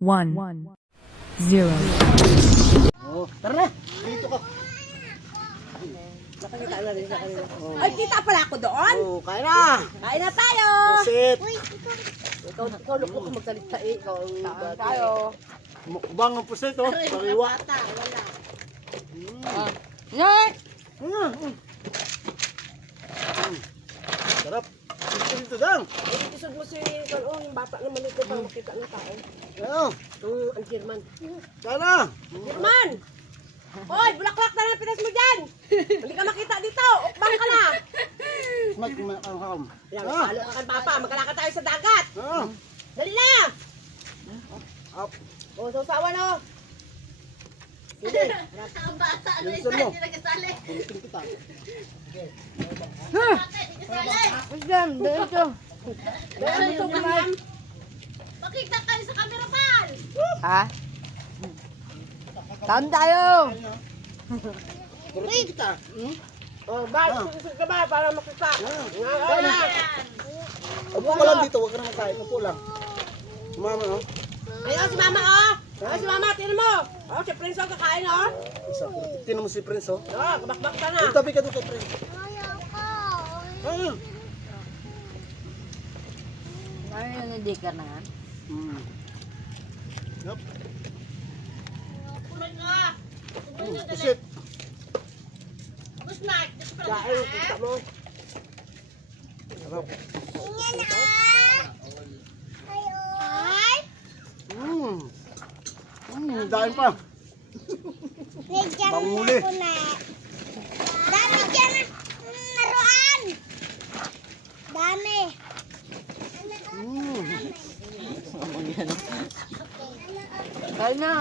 1 0. Oh, tara na. Dito ka. Nakakita na rin sa kanila. Ay, kita pala ako doon. Oh, kaya na. Kain na tayo. Sit. Ikaw lukok ko magsalita eh. Ikaw ang tayo. Mukbang ang pusit, oh. Sariwa. Nay! Sarap. Dito dang. Isod mo si yung bata na maliit para makita ng tao. Ano? Ang German. Sana. German! Hoy, bulaklak na lang pinas mo dyan! Hindi ka makita dito! Ukbang ka na! Mag-kakam. Yan, palo ka kan papa. Magkalakad tayo sa dagat! Ah. Dali na! Up. O, sausawan o! Sige. Ang bata, ano Bilisan isa, mo. hindi nagkasali. Bulitin kita. Bata, hindi kasali. Wisdom, dito. Dito ka ma'am. Makita kayo sa camera, pal. Ha? Taon tayo! Bulitin kita. Oh, susod ka ba para makita? Ayan. Upo ka lang dito, huwag ka na magkain. Upo lang. Sumama, oh. Ayun, si mama oh! Ayun, si mama, tinan mo! Oh, si Prince oh, kakain oh! Isa. Tinan mo si Prince, oh. Oh, kabakbak ka na! Yung tabi ka doon kay Prince. Ah. Ano yung hindi ka na? Yup. Kumain ka. Kumain ka, dali. Pusit. Tapos na, dito pa lang Kain, kita, kita ha? mo! Sarap. Dahil pa. Medyan Panguli. ako na. Dami dyan naroan. Dami. Kain na!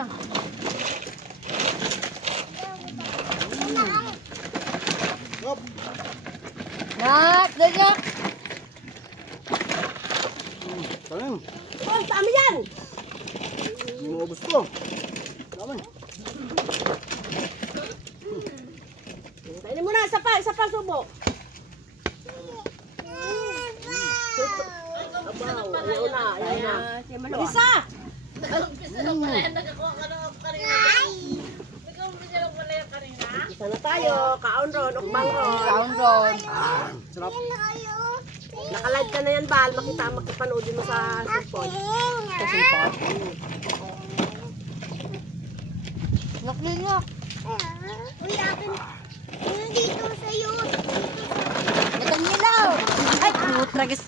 Yup. Nak! Dali na! Tanim. Oh, dami yan! Inubos ko. Dami. Kainin mo na, isa pa subo! Abaw, ayaw na, ayaw na. Isa! Nag-umpisa lang pala yan, nagkakuha ka ng kanina. Nag-umpisa lang pala yan kanina. Isa na tayo, kaon ron, ukbang ron. Kaon ron. Sarap. Nakalive ka na yan, Bal. Makipanoodin mo sa cellphone. Sa cellphone? Naklinyok. Uy, akin. Dito sa'yo. Natangilaw! Ay, putra, guys.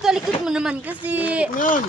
Kalikot mo naman kasi. Yan.